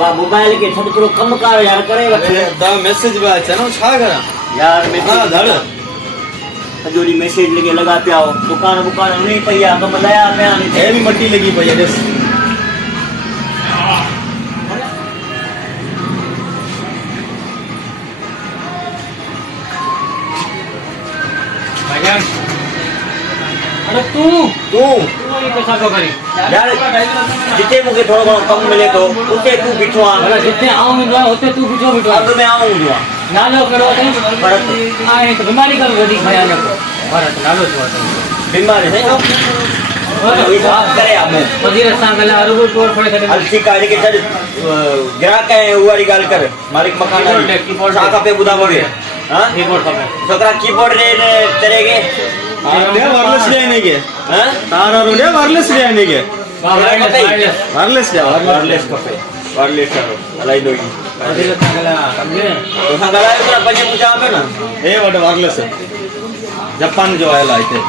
बा मोबाइल के छड थोड़ो कम कर यार करे वठे दा मैसेज बा चनो छा करा यार मैं हां धड़ जोरी मैसेज लगे लगा पे आओ दुकान नहीं पइया कम लाया पे ए भी मट्टी लगी पई है बस भाईजान अरे तू ये कैसा को करी यार जिते मुके थोड़ो घणो कम मिले तो उते तू बिठो आ भला जिते आऊंगा उते तू बिठो अब मैं आऊंगा नालो करो थे भरत आए तो बीमारी का वडी भयानक भरत नालो जो बीमारी है तो हिसाब करे आप वजीर सा गला अरुगो टोर फड़े करे अलसी काढ़ के छड ग्राहक है वाली गाल कर मालिक मकान सा का पे बुदा बोले हां कीबोर्ड का छोकरा कीबोर्ड रे तेरेगे आरे वायरलेस लेने के हां तारा रोडे वायरलेस लेने के वायरलेस वायरलेस कपे वायरलेस करो अलाई दोगी वजीर सा गला समझे तो सा गला तो पजे पूछा पे ना ए वड वायरलेस जापान जो आयला इथे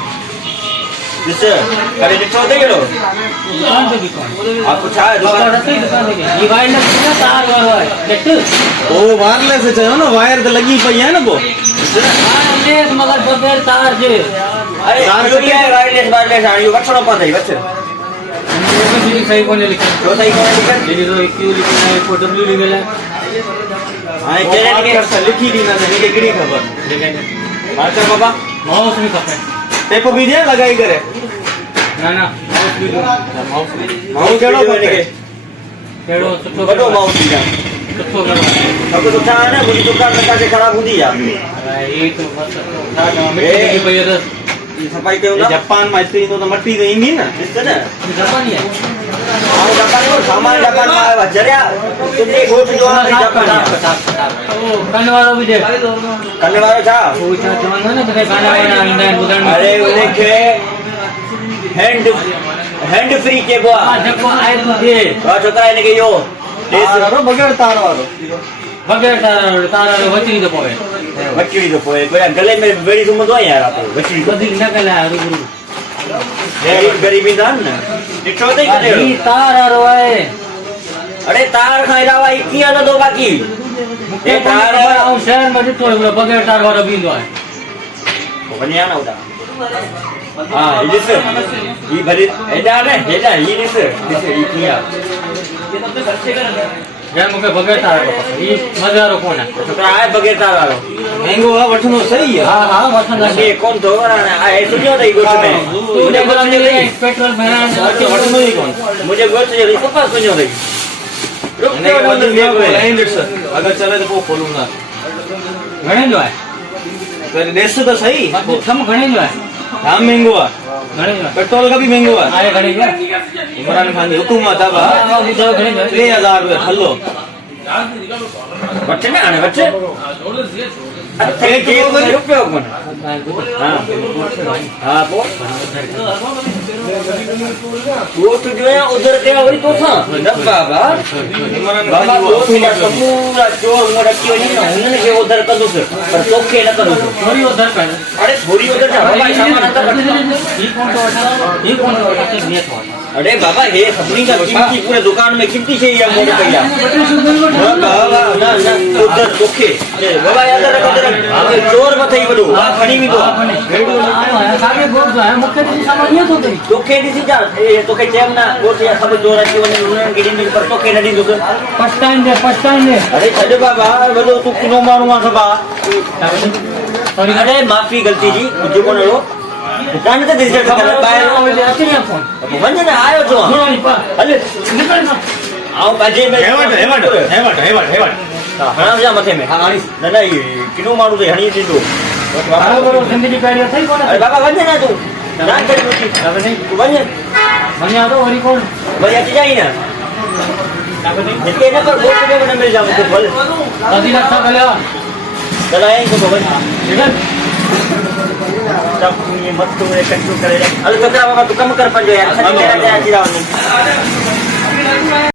जिस करे दिखो दे गेलो दुकान पे दुकान आप पूछा दुकान रखी दुकान पे ये वायरलेस ना तार वाला है नेट ओ वायरलेस है ना वायर तो लगी पई है ना वो हां ले मगर बगैर तार जे अरे तार के वायरलेस आयो वठणो पड़े वच ये सही कोने लिखा तो सही कोने लिखा ये तो क्यू लिखा है को डब्ल्यू लिखा है हां केने के लिखी दी ना ने के गिरी खबर देखा अच्छा बाबा माउस में कपे टेप भी दे लगाई करे ना माउस भी दो माउस केड़ो के केड़ो सुठो बड़ो माउस दिया सुठो करो अब तो क्या है ना मुझे दुकान में कैसे खराब होती है ये तो बस ना मिट्टी की पई है ये सफाई पे ना जापान में इतनी तो मट्टी तो इंगी ना इससे ना जापानी है आओ जापान को सामान जापान में आया जरिया तुझे गोट जो है जापान ओ करने वाला भी दे करने वाला था वो क्या जमाना ना तो गाना वाला इंदा है बुदन अरे उन्हें के हैंड फ्री के बुआ हां जको आए तो दे आ छोकरा इने के यो तारो बगैर तार वालो बगैर तार वची तो पोए बच्ची तो पोए कोई गले में बेड़ी तुम दो यार आप बच्ची बदी न गला रुगु गरीबी दान ना दिखो दे ये तार आरो है अरे तार खाइला वा इकिया तो दो बाकी ये तार और शहर में तो बगैर तार वाला भी दो है बनिया ना उड़ा हां ये से ये भरी एडा ने एडा ये से इकिया यार मुके बगैर तार को ये मजारो कौन है छोकरा आए बगैर तार वालो महंगो है वठनो सही है हां वठन ये कौन तो ना आए सुनियो दई गोट में तू ने बोला नहीं पेट्रोल भरा वठनो ही कौन मुझे गोट जे पप्पा सुनियो दई रुक नहीं के वजन दिया को लाइन सर अगर चले तो वो खोलूंगा घणे जो है तेरे देश तो सही हम घणे जो है दाम महंगो है घणे जो है पेट्रोल का भी महंगो है आए घणे जो है इमरान खान की हुकूमत है बा बुझाओ घणे जो है 3000 रुपए हल्लो बच्चे ना आने बच्चे अरे के रुपए कौन हां हां वो तो जो है उधर के वही तो था बाबा बाबा वो पूरा पूरा चोर मोड़ क्यों नहीं ना उन्होंने के उधर कर दो पर चौके न करो थोड़ी उधर कर अरे थोड़ी उधर जा बाबा सामान आता ये कौन तो नियत हो अरे बाबा ये अपनी का कीमती पूरे दुकान में कीमती से ये मोड़ पैया बाबा ना ना उधर चौके बाबा याद रखो चोर मत ही बड़ो खड़ी भी दो सागे बोल जो है मुख्य तो सामान ये तो दे चौके दी जा ये तो के चेम ना वो तो सब चोर के वने उन्हें गिडी पर तो के नदी दो पछतान दे अरे छड़ बाबा बोलो तू कुनो मारूंगा सबा सॉरी अरे माफी गलती जी मुझे को नो दुकान से दिस कर बाहर अकेले फोन वंजन आयो तो अरे निकल ना आओ बाजे में हेवट हां जा मथे में हां ना ना ये किनो मारू तो हणी दे दो बराबर जिंदगी पैरी थई कोन अरे बाबा वंजन ना तू ना कर मुकी नहीं तू वंजन मनिया तो वरी कोन भाई अच्छी जाई ना इसके ना पर बहुत बड़े मिल जाओ तो बोल दादी रखा गया चला यहीं को बोल निकल सब ये मत तू ये कंट्रोल करे अरे तो बाबा तू कम कर पंजो यार सच में आ जा